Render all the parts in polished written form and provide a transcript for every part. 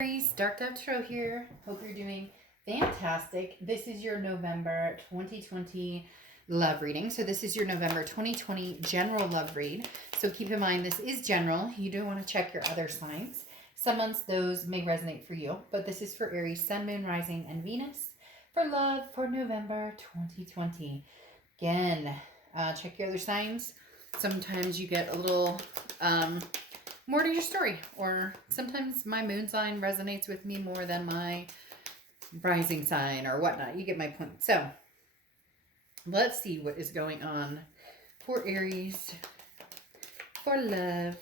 Aries, darkdovetarot here. Hope you're doing fantastic. This is your November 2020 love reading. So this is your November 2020 general love read. So keep in mind this is general. You do want to check your other signs. Some months those may resonate for you, but this is for Aries, Sun, Moon, Rising, and Venus for love for November 2020. Again, check your other signs. Sometimes you get a little more to your story, or sometimes my moon sign resonates with me more than my rising sign or whatnot. You get my point. So let's see what is going on for Aries for love.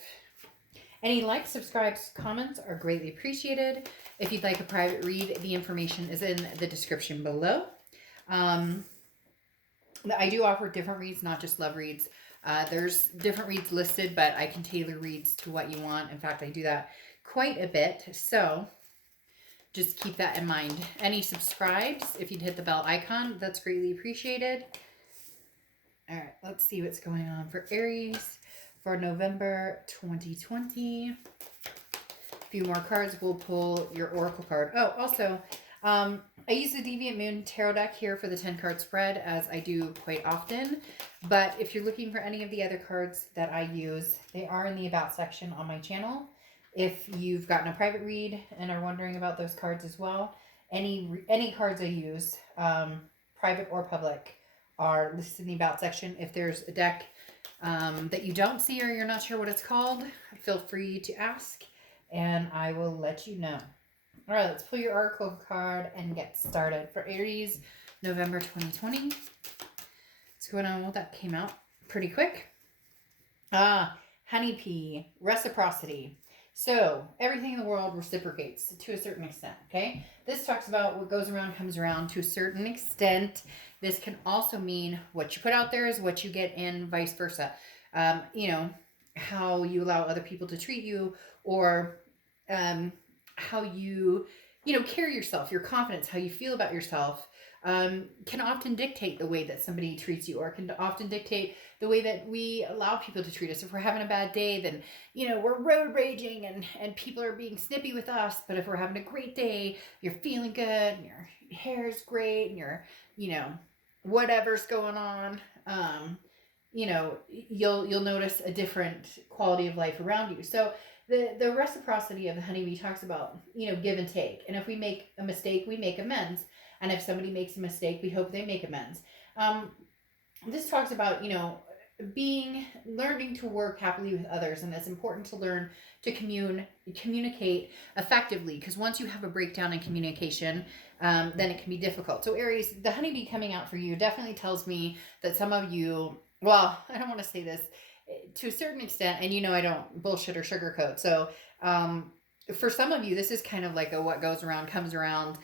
Any likes, subscribes, comments are greatly appreciated. If you'd like a private read, the information is in the description below. I do offer different reads, not just love reads. There's different reads listed, but I can tailor reads to what you want. In fact, I do that quite a bit. So just keep that in mind. Any subscribes, if you'd hit the bell icon, that's greatly appreciated. All right, let's see what's going on for Aries for November 2020. A few more cards. We'll pull your oracle card. Oh, also, I use the Deviant Moon Tarot deck here for the 10-card spread, as I do quite often. But if you're looking for any of the other cards that I use, they are in the About section on my channel. If you've gotten a private read and are wondering about those cards as well, any cards I use, private or public, are listed in the About section. If there's a deck that you don't see or you're not sure what it's called, feel free to ask, and I will let you know. All right, let's pull your oracle card and get started. For Aries, November 2020. What's going on? Well, that came out pretty quick. Honeybee, reciprocity. So everything in the world reciprocates to a certain extent, okay? This talks about what goes around comes around to a certain extent. This can also mean what you put out there is what you get in, vice versa. You know, how you allow other people to treat you, or how you carry yourself, your confidence, how you feel about yourself, can often dictate the way that somebody treats you, or can often dictate the way that we allow people to treat us. If we're having a bad day, then, we're road raging and people are being snippy with us. But if we're having a great day, you're feeling good and your hair's great and you're, whatever's going on, you'll notice a different quality of life around you. So the reciprocity of the honeybee talks about, give and take. And if we make a mistake, we make amends. And if somebody makes a mistake, we hope they make amends. This talks about, learning to work happily with others. And it's important to learn to communicate effectively. Because once you have a breakdown in communication, then it can be difficult. So Aries, the honeybee coming out for you definitely tells me that some of you, well, I don't want to say this, to a certain extent, and I don't bullshit or sugarcoat. So for some of you, this is kind of like a what goes around comes around.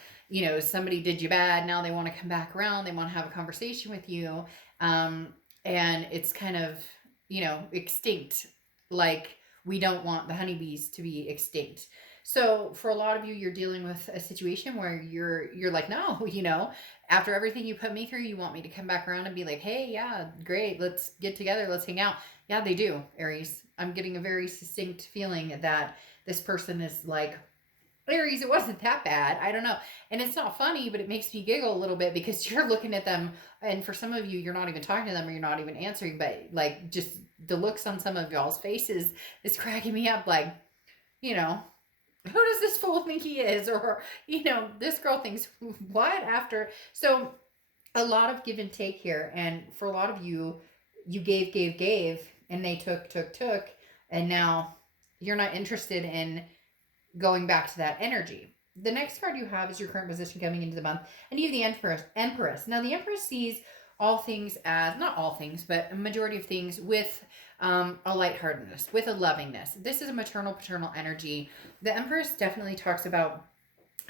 Somebody did you bad, now they want to come back around, they want to have a conversation with you, and it's kind of extinct. Like, we don't want the honeybees to be extinct. So for a lot of you, you're dealing with a situation where you're like, no, after everything you put me through, you want me to come back around and be like, hey, yeah, great, let's get together, let's hang out. Yeah, they do, Aries. I'm getting a very succinct feeling that this person is like, Aries, it wasn't that bad. I don't know. And it's not funny, but it makes me giggle a little bit because you're looking at them, and for some of you, you're not even talking to them or you're not even answering, but like just the looks on some of y'all's faces is cracking me up. Like, who does this fool think he is? Or, this girl thinks what after? So a lot of give and take here. And for a lot of you, you gave, and they took, and now you're not interested in going back to that energy. The next card you have is your current position coming into the month, and you have the Empress. Now, the Empress sees all things as, not all things, but a majority of things with a lightheartedness, with a lovingness. This is a maternal, paternal energy. The Empress definitely talks about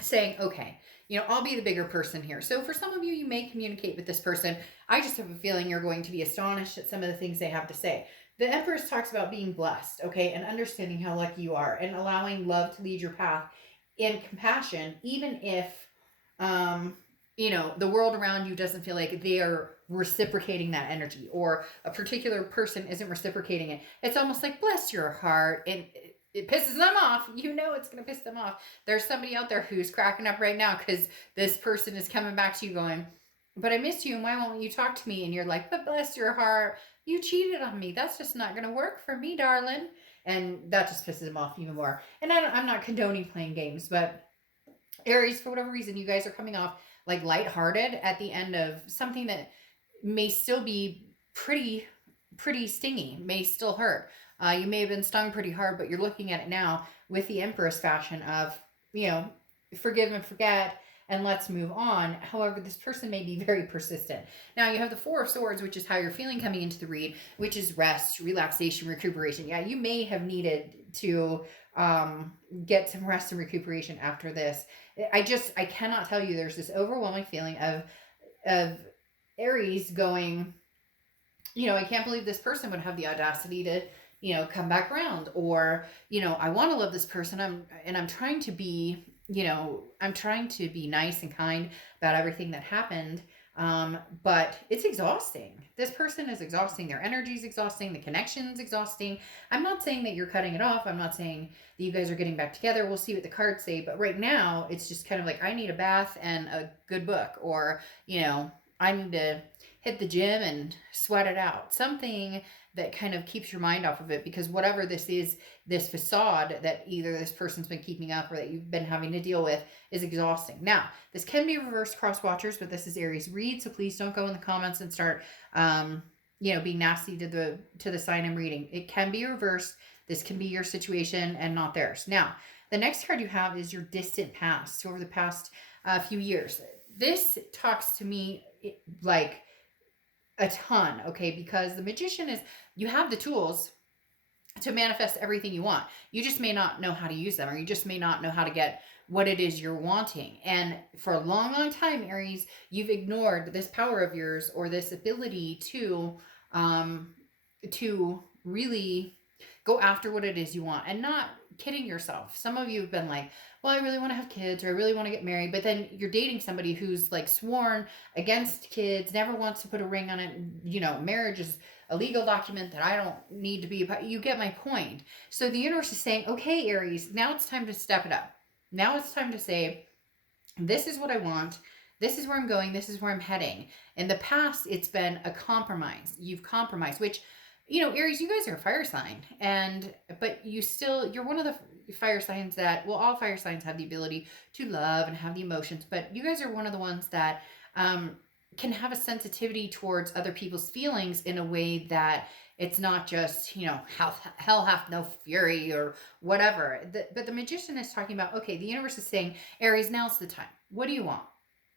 saying, okay, I'll be the bigger person here. So for some of you, you may communicate with this person. I just have a feeling you're going to be astonished at some of the things they have to say. The Empress talks about being blessed, okay, and understanding how lucky you are and allowing love to lead your path and compassion, even if, the world around you doesn't feel like they are reciprocating that energy, or a particular person isn't reciprocating it. It's almost like, bless your heart. And it pisses them off. You know it's going to piss them off. There's somebody out there who's cracking up right now because this person is coming back to you going, but I missed you and why won't you talk to me? And you're like, but bless your heart, you cheated on me. That's just not going to work for me, darling. And that just pisses them off even more. And I'm not condoning playing games, but Aries, for whatever reason, you guys are coming off like lighthearted at the end of something that may still be pretty stingy, may still hurt. You may have been stung pretty hard, but you're looking at it now with the Empress fashion of, forgive and forget and let's move on. However, this person may be very persistent. Now you have the Four of Swords, which is how you're feeling coming into the read, which is rest, relaxation, recuperation. Yeah, you may have needed to get some rest and recuperation after this. I cannot tell you, there's this overwhelming feeling of Aries going, I can't believe this person would have the audacity to, come back around, or, I want to love this person. I'm trying to be, I'm trying to be nice and kind about everything that happened. But it's exhausting. This person is exhausting. Their energy is exhausting. The connection's exhausting. I'm not saying that you're cutting it off. I'm not saying that you guys are getting back together. We'll see what the cards say. But right now, it's just kind of like, I need a bath and a good book, or, I need to hit the gym and sweat it out. Something that kind of keeps your mind off of it, because whatever this is, this facade that either this person's been keeping up or that you've been having to deal with is exhausting. Now, this can be reverse cross watchers, but this is Aries read, so please don't go in the comments and start, being nasty to the sign I'm reading. It can be reversed. This can be your situation and not theirs. Now, the next card you have is your distant past. So over the past few years, this talks to me like a ton, okay? Because the Magician is, you have the tools to manifest everything you want. You just may not know how to use them, or you just may not know how to get what it is you're wanting. And for a long, long time, Aries, you've ignored this power of yours, or this ability to really go after what it is you want, and not kidding yourself. Some of you have been like, well, I really want to have kids, or I really want to get married, but then you're dating somebody who's like sworn against kids, never wants to put a ring on it. Marriage is a legal document that I don't need to be about. You get my point. So the universe is saying, okay, Aries, now it's time to step it up. Now it's time to say, this is what I want. This is where I'm going. This is where I'm heading. In the past, it's been a compromise. You've compromised, which, Aries, you guys are a fire sign, but you're one of the fire signs that, well, all fire signs have the ability to love and have the emotions, but you guys are one of the ones that can have a sensitivity towards other people's feelings in a way that it's not just, hell hath no fury or whatever. But the Magician is talking about, okay, the universe is saying, Aries, now's the time. What do you want?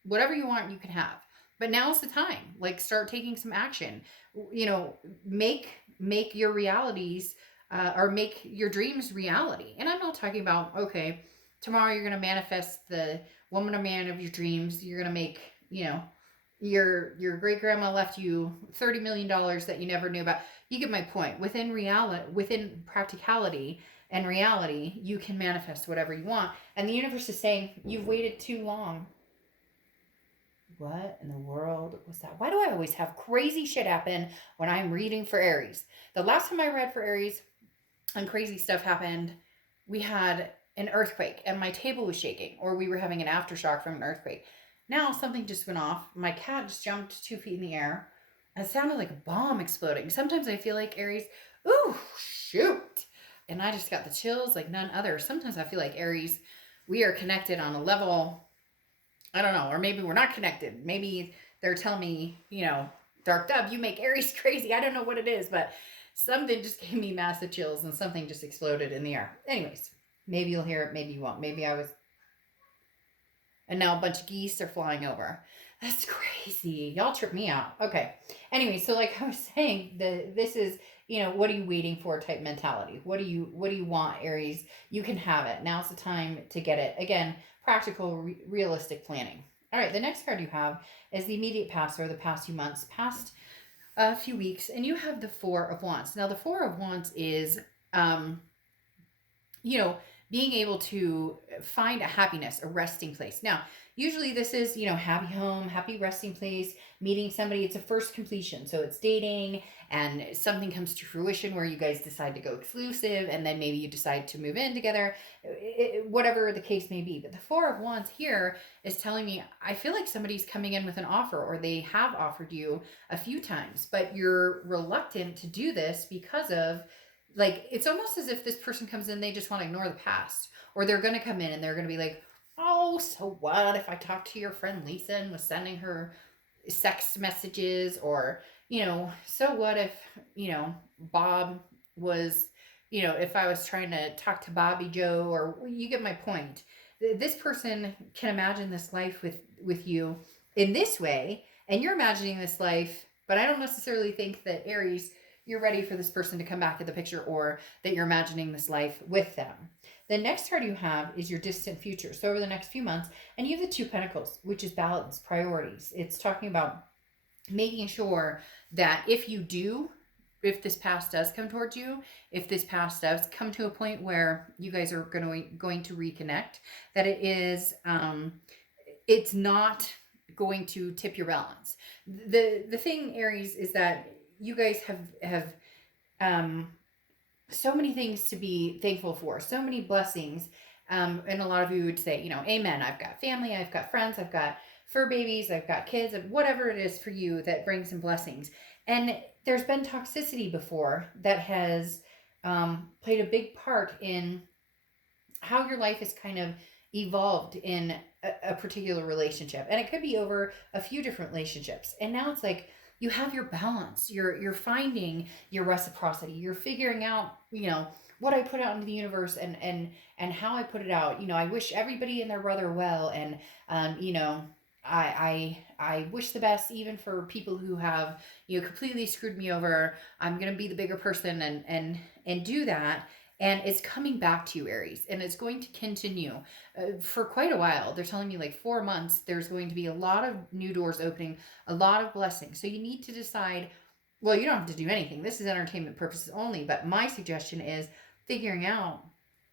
Whatever you want, you can have. But now's the time. Like, start taking some action. Make your realities, or make your dreams reality. And I'm not talking about, okay, tomorrow you're going to manifest the woman or man of your dreams. You're going to make, your great grandma left you $30 million that you never knew about. You get my point. Within practicality and reality, you can manifest whatever you want. And the universe is saying, you've waited too long. What in the world was that? Why do I always have crazy shit happen when I'm reading for Aries? The last time I read for Aries and crazy stuff happened, we had an earthquake and my table was shaking, or we were having an aftershock from an earthquake. Now something just went off. My cat just jumped 2 feet in the air. It sounded like a bomb exploding. Sometimes I feel like, Aries, ooh, shoot. And I just got the chills like none other. Sometimes I feel like, Aries, we are connected on a level, I don't know, or maybe we're not connected. Maybe they're telling me, Dark Dove, you make Aries crazy. I don't know what it is, but something just gave me massive chills and something just exploded in the air. Anyways, maybe you'll hear it, maybe you won't. And now a bunch of geese are flying over. That's crazy. Y'all trip me out. Okay. Anyway, so like I was saying, this is, what are you waiting for type mentality. What do you want, Aries? You can have it. Now's the time to get it. Again, practical, realistic planning. All right, the next card you have is the immediate past, or the past few months, past few weeks, and you have the Four of Wands. Now, the Four of Wands is, being able to find a happiness, a resting place. Now, usually this is, happy home, happy resting place, meeting somebody. It's a first completion. So it's dating and something comes to fruition where you guys decide to go exclusive and then maybe you decide to move in together, whatever the case may be. But the Four of Wands here is telling me, I feel like somebody's coming in with an offer or they have offered you a few times, but you're reluctant to do this because of, like, it's almost as if this person comes in, they just want to ignore the past, or they're going to come in and they're going to be like, oh, so what if I talked to your friend Lisa and was sending her sex messages, or, so what if, Bob was, if I was trying to talk to Bobby Joe, or you get my point. This person can imagine this life with you in this way, and you're imagining this life, but I don't necessarily think that, Aries, you're ready for this person to come back in the picture, or that you're imagining this life with them. The next card you have is your distant future. So over the next few months, and you have the Two Pentacles, which is balance, priorities. It's talking about making sure that if this past does come towards you, if this past does come to a point where you guys are going to reconnect, that it is, it's not going to tip your balance. The thing, Aries, is that you guys have so many things to be thankful for, so many blessings. And a lot of you would say, amen. I've got family, I've got friends, I've got fur babies, I've got kids, whatever it is for you that brings some blessings. And there's been toxicity before that has played a big part in how your life is kind of evolved in a particular relationship. And it could be over a few different relationships. And now it's like, you have your balance. You're finding your reciprocity. You're figuring out, what I put out into the universe and how I put it out. I wish everybody and their brother well, and I wish the best even for people who have completely screwed me over. I'm gonna be the bigger person and do that. And it's coming back to you, Aries, and it's going to continue for quite a while. They're telling me like 4 months, there's going to be a lot of new doors opening, a lot of blessings. So you need to decide, well, you don't have to do anything. This is entertainment purposes only. But my suggestion is figuring out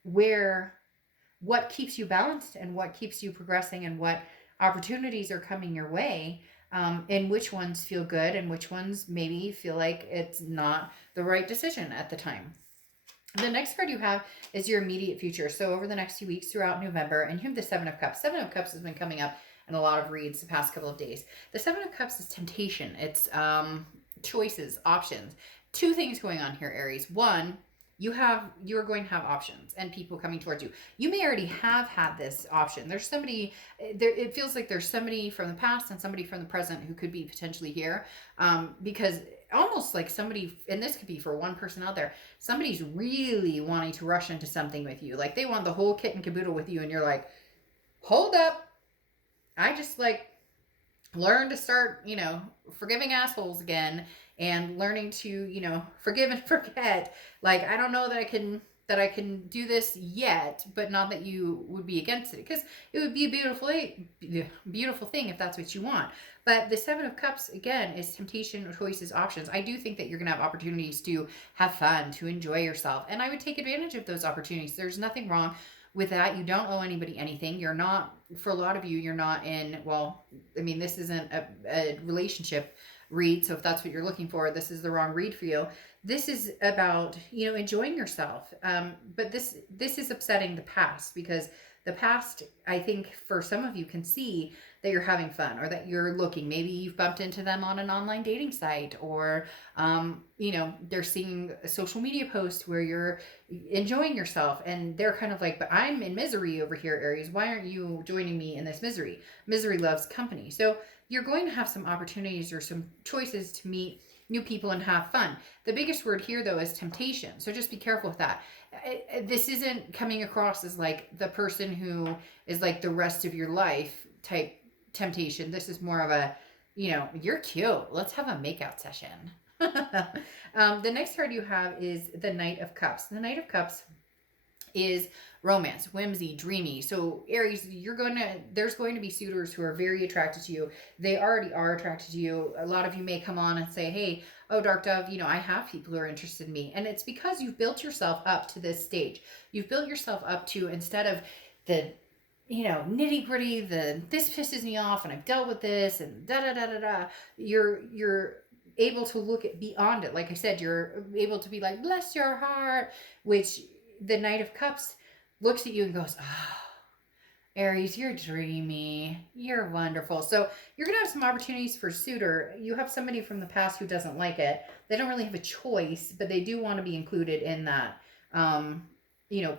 what keeps you balanced and what keeps you progressing and what opportunities are coming your way, and which ones feel good and which ones maybe feel like it's not the right decision at the time. The next card you have is your immediate future. So over the next few weeks throughout November, and you have the Seven of Cups. Seven of Cups has been coming up in a lot of reads the past couple of days. The Seven of Cups is temptation. It's choices, options. Two things going on here, Aries. One, you're going to have options and people coming towards you. You may already have had this option. There's somebody there. It feels like there's somebody from the past and somebody from the present who could be potentially here, because almost like somebody, and this could be for one person out there, somebody's really wanting to rush into something with you. Like they want the whole kit and caboodle with you, and you're like, hold up, I just learn to start, forgiving assholes again, and learning to, forgive and forget. Like, I don't know that I can do this yet, but not that you would be against it, because it would be a beautiful thing if that's what you want. But the Seven of Cups, again, is temptation, choices, options. I do think that you're going to have opportunities to have fun, to enjoy yourself. And I would take advantage of those opportunities. There's nothing wrong with that. You don't owe anybody anything. You're not, for a lot of you, you're not in, well, I mean, this isn't a relationship read. So if that's what you're looking for, this is the wrong read for you. This is about, enjoying yourself. But this is upsetting the past, because the past, I think for some of you, can see that you're having fun, or that you're looking, maybe you've bumped into them on an online dating site, or, they're seeing a social media post where you're enjoying yourself, and they're kind of like, but I'm in misery over here, Aries. Why aren't you joining me in this misery? Misery loves company. So you're going to have some opportunities or some choices to meet new people and have fun. The biggest word here, though, is temptation. So just be careful with that. This isn't coming across as like the person who is like the rest of your life type temptation. This is more of a, you're cute, let's have a makeout session. The next card you have is the Knight of Cups. The Knight of Cups is romance, whimsy, dreamy. So Aries, there's going to be suitors who are very attracted to you. They already are attracted to you. A lot of you may come on and say, hey, oh, Dark Dove, I have people who are interested in me. And it's because you've built yourself up to this stage. You've built yourself up to, instead of the nitty gritty, this pisses me off and I've dealt with this and da da da da da. You're able to look at beyond it. Like I said, you're able to be like, bless your heart, which the Knight of Cups looks at you and goes, oh, Aries, you're dreamy. You're wonderful. So you're going to have some opportunities for suitor. You have somebody from the past who doesn't like it. They don't really have a choice, but they do want to be included in that,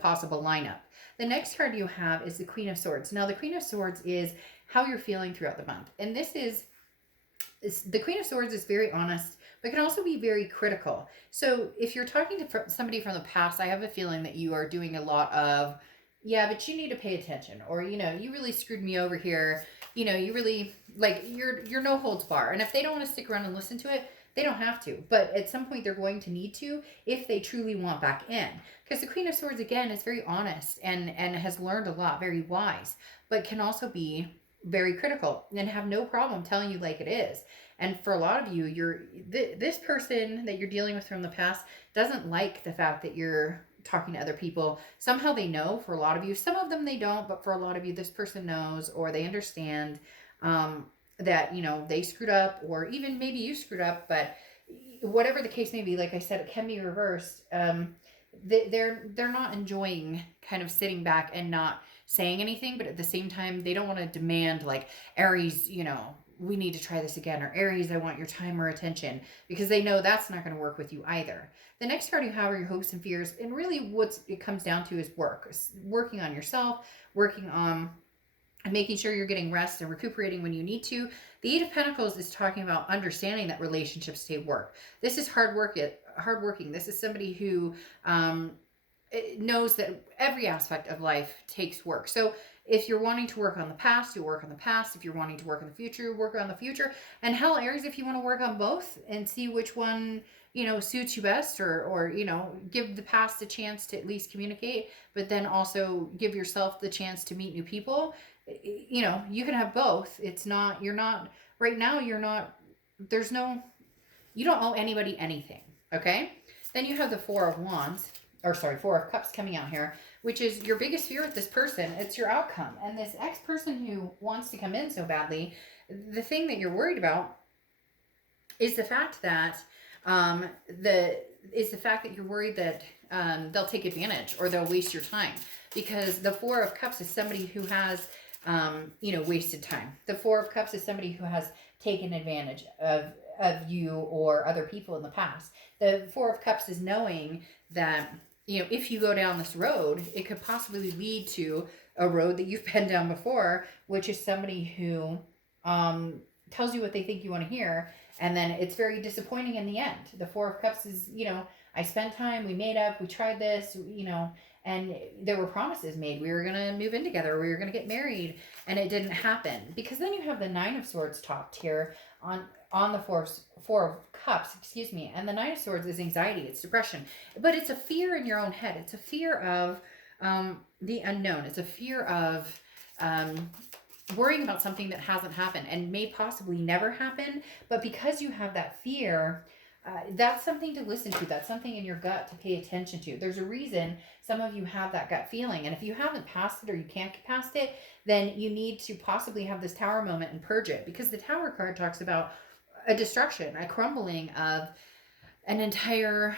possible lineup. The next card you have is the Queen of Swords. Now, the Queen of Swords is how you're feeling throughout the month. And the Queen of Swords is very honest, but can also be very critical. So if you're talking to somebody from the past, I have a feeling that you are doing a lot of, yeah, but you need to pay attention. Or, you really screwed me over here. You really, like, you're no holds bar. And if they don't want to stick around and listen to it, they don't have to. But at some point, they're going to need to if they truly want back in. Because the Queen of Swords, again, is very honest and has learned a lot, very wise, but can also be very critical and have no problem telling you like it is. And for a lot of you, this person that you're dealing with from the past doesn't like the fact that you're talking to other people. Somehow they know. For a lot of you, some of them they don't, but for a lot of you, this person knows, or they understand that they screwed up, or even maybe you screwed up. But whatever the case may be, like I said, it can be reversed. They're not enjoying kind of sitting back and not saying anything, but at the same time, they don't want to demand, like, Aries, we need to try this again, or Aries, I want your time or attention, because they know that's not going to work with you either. The next card you have are your hopes and fears, and really what it comes down to is working on yourself, working on making sure you're getting rest and recuperating when you need to. The Eight of Pentacles is talking about understanding that relationships take work. This is hardworking. This is somebody who knows that every aspect of life takes work. So if you're wanting to work on the past, you work on the past. If you're wanting to work on the future, you work on the future. And hell, Aries, if you want to work on both and see which one, suits you best, or give the past a chance to at least communicate, but then also give yourself the chance to meet new people, you can have both. Right now, you don't owe anybody anything. Okay. Then you have the Four of Cups coming out here, which is your biggest fear with this person. It's your outcome. And this ex-person who wants to come in so badly, the thing that you're worried about is the fact that you're worried that they'll take advantage or they'll waste your time. Because the Four of Cups is somebody who has wasted time. The Four of Cups is somebody who has taken advantage of you or other people in the past. The Four of Cups is knowing that, if you go down this road, it could possibly lead to a road that you've been down before, which is somebody who tells you what they think you want to hear, and then it's very disappointing in the end. The Four of Cups is, I spent time, we made up, we tried this, and there were promises made. We were going to move in together. We were going to get married, and it didn't happen. Because then you have the Nine of Swords topped here on the Four of Cups, and the Nine of Swords is anxiety, it's depression, but it's a fear in your own head. It's a fear of the unknown. It's a fear of worrying about something that hasn't happened and may possibly never happen. But because you have that fear, that's something to listen to. That's something in your gut to pay attention to. There's a reason some of you have that gut feeling. And if you haven't passed it or you can't get past it, then you need to possibly have this Tower moment and purge it. Because the Tower card talks about a destruction, a crumbling of an entire,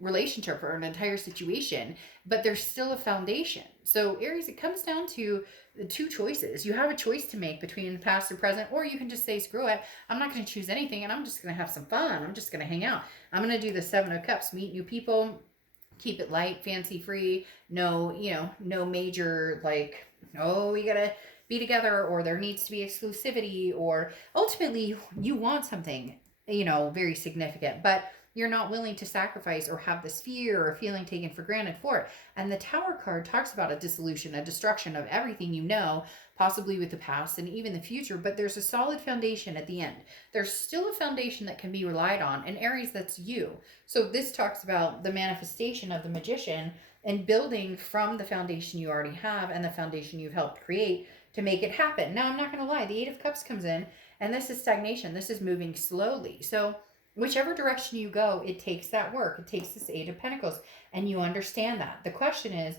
relationship or an entire situation, but there's still a foundation. So Aries, it comes down to the two choices. You have a choice to make between past or present, or you can just say, screw it. I'm not going to choose anything and I'm just going to have some fun. I'm just going to hang out. I'm going to do the Seven of Cups, meet new people, keep it light, fancy free. No major, like, oh, we got to be together, or there needs to be exclusivity, or ultimately you want something, very significant, but you're not willing to sacrifice or have this fear or feeling taken for granted for it. And the Tower card talks about a dissolution, a destruction of everything you know, possibly with the past and even the future, but there's a solid foundation at the end. There's still a foundation that can be relied on. And Aries, that's you. So this talks about the manifestation of the magician and building from the foundation you already have and the foundation you've helped create to make it happen. Now, I'm not going to lie, the Eight of Cups comes in, and this is stagnation. This is moving slowly. So whichever direction you go, it takes that work. It takes this Eight of Pentacles, and you understand that. The question is,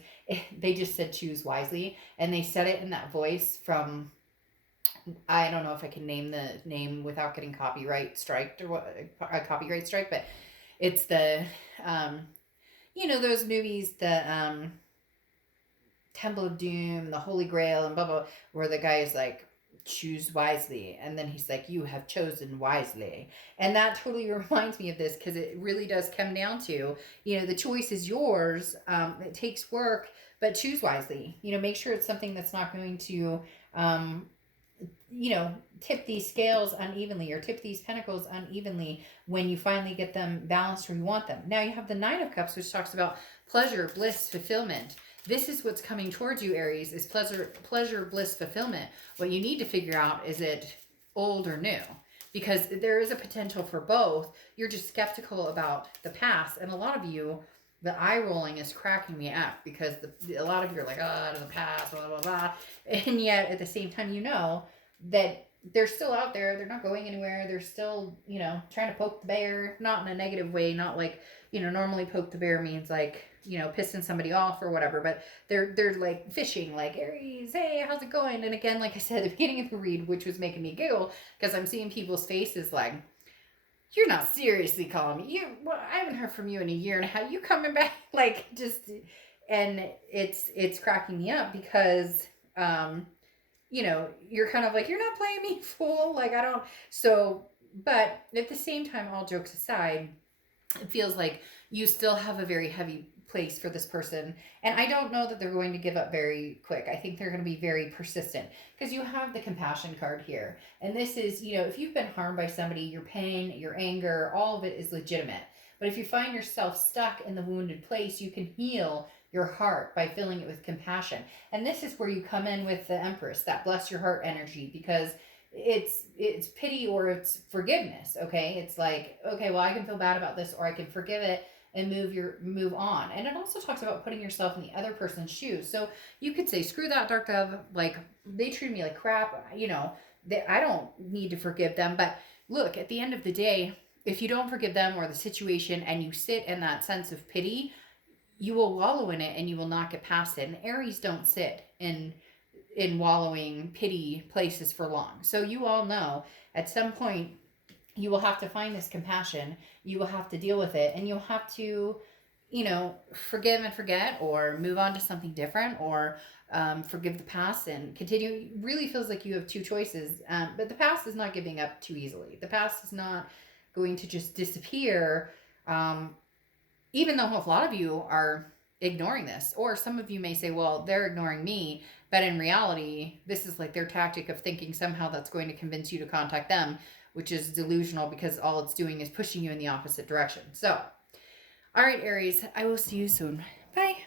they just said choose wisely, and they said it in that voice from, I don't know if I can name the name without getting copyright striked or what, a copyright strike, but it's the, those movies, the Temple of Doom, the Holy Grail, and blah, blah, where the guy is like, choose wisely. And then he's like, you have chosen wisely. And that totally reminds me of this, because it really does come down to, the choice is yours. It takes work, but choose wisely. Make sure it's something that's not going to, tip these scales unevenly or tip these pentacles unevenly when you finally get them balanced where you want them. Now you have the Nine of Cups, which talks about pleasure, bliss, fulfillment. This is what's coming towards you, Aries, is pleasure, bliss, fulfillment. What you need to figure out, is it old or new? Because there is a potential for both. You're just skeptical about the past. And a lot of you, the eye rolling is cracking me up, because a lot of you are like, oh, to the past, blah, blah, blah. And yet at the same time, that they're still out there. They're not going anywhere. They're still, trying to poke the bear, not in a negative way, not like, normally poke the bear means like, pissing somebody off or whatever, but they're like fishing, like, Aries, hey, how's it going? And again, like I said at the beginning of the read, which was making me giggle, because I'm seeing people's faces like, you're not seriously calling me. I haven't heard from you in a year and a half. You coming back? Like, just, and it's cracking me up, because, you're kind of like, you're not playing me, fool. Like, but at the same time, all jokes aside, it feels like you still have a very heavy place for this person. And I don't know that they're going to give up very quick. I think they're going to be very persistent, because you have the compassion card here. And this is, if you've been harmed by somebody, your pain, your anger, all of it is legitimate. But if you find yourself stuck in the wounded place, you can heal your heart by filling it with compassion. And this is where you come in with the Empress, that bless your heart energy, because it's pity or it's forgiveness. Okay. It's like, okay, well, I can feel bad about this, or I can forgive it and move on. And it also talks about putting yourself in the other person's shoes. So you could say, screw that, Dark Dove. Like, they treated me like crap. I don't need to forgive them. But look, at the end of the day, if you don't forgive them or the situation, and you sit in that sense of pity, you will wallow in it and you will not get past it. And Aries don't sit in wallowing pity places for long. So you all know at some point you will have to find this compassion. You will have to deal with it, and you'll have to, forgive and forget, or move on to something different, or forgive the past and continue. It really feels like you have two choices. But the past is not giving up too easily. The past is not going to just disappear. Even though a lot of you are ignoring this, or some of you may say, well, they're ignoring me, but in reality, this is like their tactic of thinking somehow that's going to convince you to contact them, which is delusional, because all it's doing is pushing you in the opposite direction. So, all right, Aries, I will see you soon. Bye.